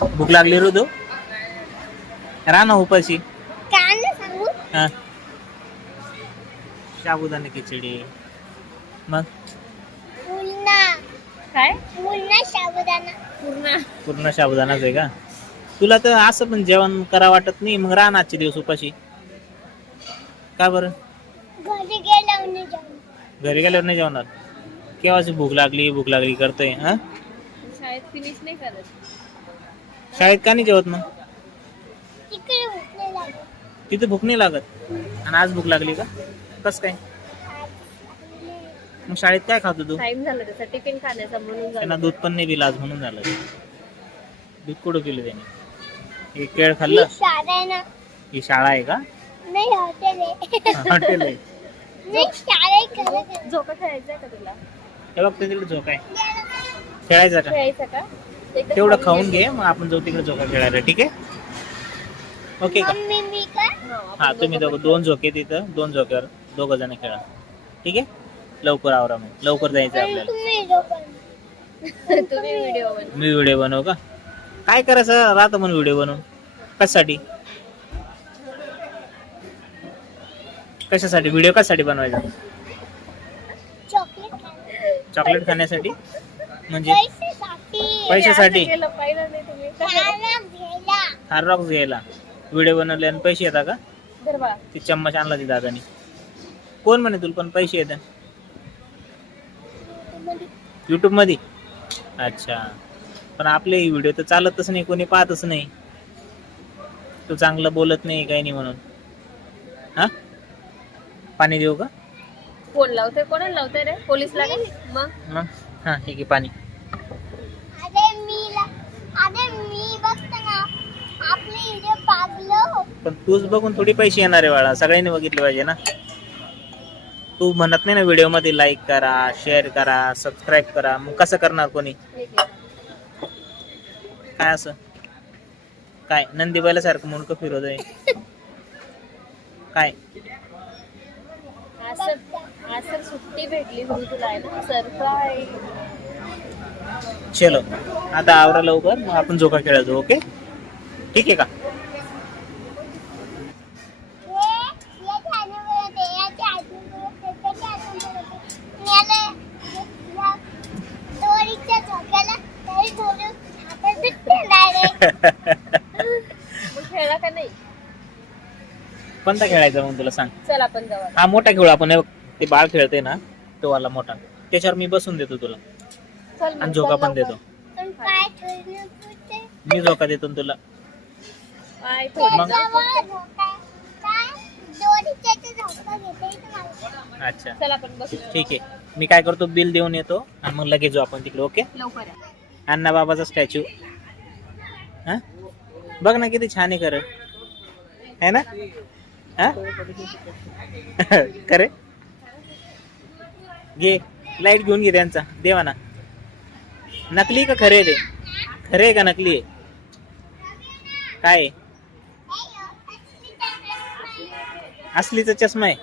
भूक लागली रे तू राह ना उपाशी. हा साबुदाणा खिचडी मग काय पूर्ण साबुदाणाच आहे का? तुला तर असं पण जेवण करा वाटत नाही मग राह ना आजचे दिवस उपाशी का बरं? घरी गेल्यावर नाही जेवणार केव्हाची भूक लागली करतोय हा? शाळेत फिनिश नाही करत. शाळेत का नाही जेवत मग? तिथे भूक नाही लागत आणि आज भूक लागली का? कस काय मग शाळेत काय खातो तू? टाइम झाला त्याचा टिफिन खाण्याचा म्हणून त्यांना झालं. दूध पण नाही दिलं आज म्हणून झालं. दूध कुठं पिलं त्याने? हे केळ खाल्लं. ही शाळा आहे का? हॉटेल आहे. झोका खेळायचंय का तुला? हे बघ तिकडे झोका आहे खेळायचा का? खेळायचं का? तेवढं खाऊन घे मग आपण जाऊ तिकडे झोका खेळायला ठीक आहे ओके का? हा तुम्ही दोन झोके तिथं दोन झोक्यावर दोघ जण खेळा ठीक आहे. लवकर आवरा मग लवकर जायचं आपल्याला. तुम्ही व्हिडिओ बनव. मी व्हिडिओ बनवू का? काय करायचं राहतं म्हणून व्हिडिओ बनवून कशासाठी व्हिडिओ कशासाठी बनवायचा? चॉकलेट खाण्यासाठी म्हणजे पैशासाठी पाहिलं नाही तुम्ही? हार रॉक्स घ्यायला व्हिडिओ बनवले आणि पैसे येतात का? धर बाळा. ती चम्मच आणला ती दादानी. कोण म्हणे तुला पण पैसे येतात युट्यूब मध्ये? अच्छा पण आपले व्हिडिओ तर चालतच नाही कोणी पाहतच नाही. तू चांगलं बोलत नाही काही नाही म्हणून. हा पाणी देऊ का? फोन लावतोय कोणाला लावतोय रे? पोलीस लागेल मग. हा ठीक आहे पाणी. पण तूच बघून थोडी पैसे येणार आहे बाळा सगळ्यांनी बघितले पाहिजे ना. तू म्हणत नाही ना व्हिडिओ मध्ये लाईक करा शेअर करा सबस्क्राईब करा मग कसं करणार कोणी? काय असं काय नंदी बैलासारखं मुंडकं फिरवत आहे काय? असं सुट्टी भेटली म्हणून तुला आहे ना सरप्राईज. चलो आता आवरा लवकर मग आपण झोका खेळायचो ओके ठीक आहे का? खेळला का नाही? कोणता खेळायचा मग तुला सांग? चल आपण जाऊ. हा मोठा खेळू आपण ते बाळ खेळते ना तो वाला मोठा त्याच्यावर मी बसून देतो तुला आणि झोका पण देतो. मी झोका देतो ना तुला मग. अच्छा चल आपण बसू. ठीक आहे मी काय करतो बिल देऊन येतो आणि मग लगेच जाऊ आपण तिकडे ओके. लवकर या. अण्णा बाबाचा स्टॅच्यू हा बघ ना किती छान आहे खरं है ना. हा खरे घे लाईट घेऊन घे त्यांचा देवा ना. नकली का खरे ते? खरे का नकली आहे काय? असलीचा चष्मा आहे.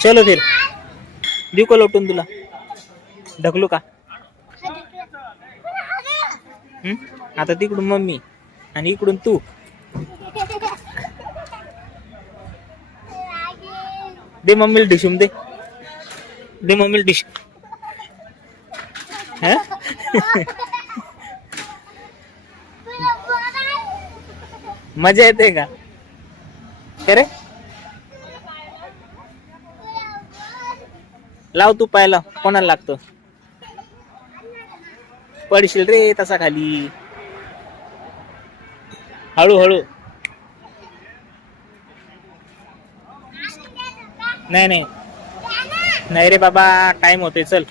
चलो फिर देऊ का लोटून तुला? ढकलू का? आता तिकडून मम्मी आणि इकडून तू. दे मम्मीला डिशूम दे मम्मीला डिश. मजा येते का खरे? लाव तू पायला कोणाला लागतो? पडशील रे तसा खाली. हळू नाही रे बाबा टाइम होते चल.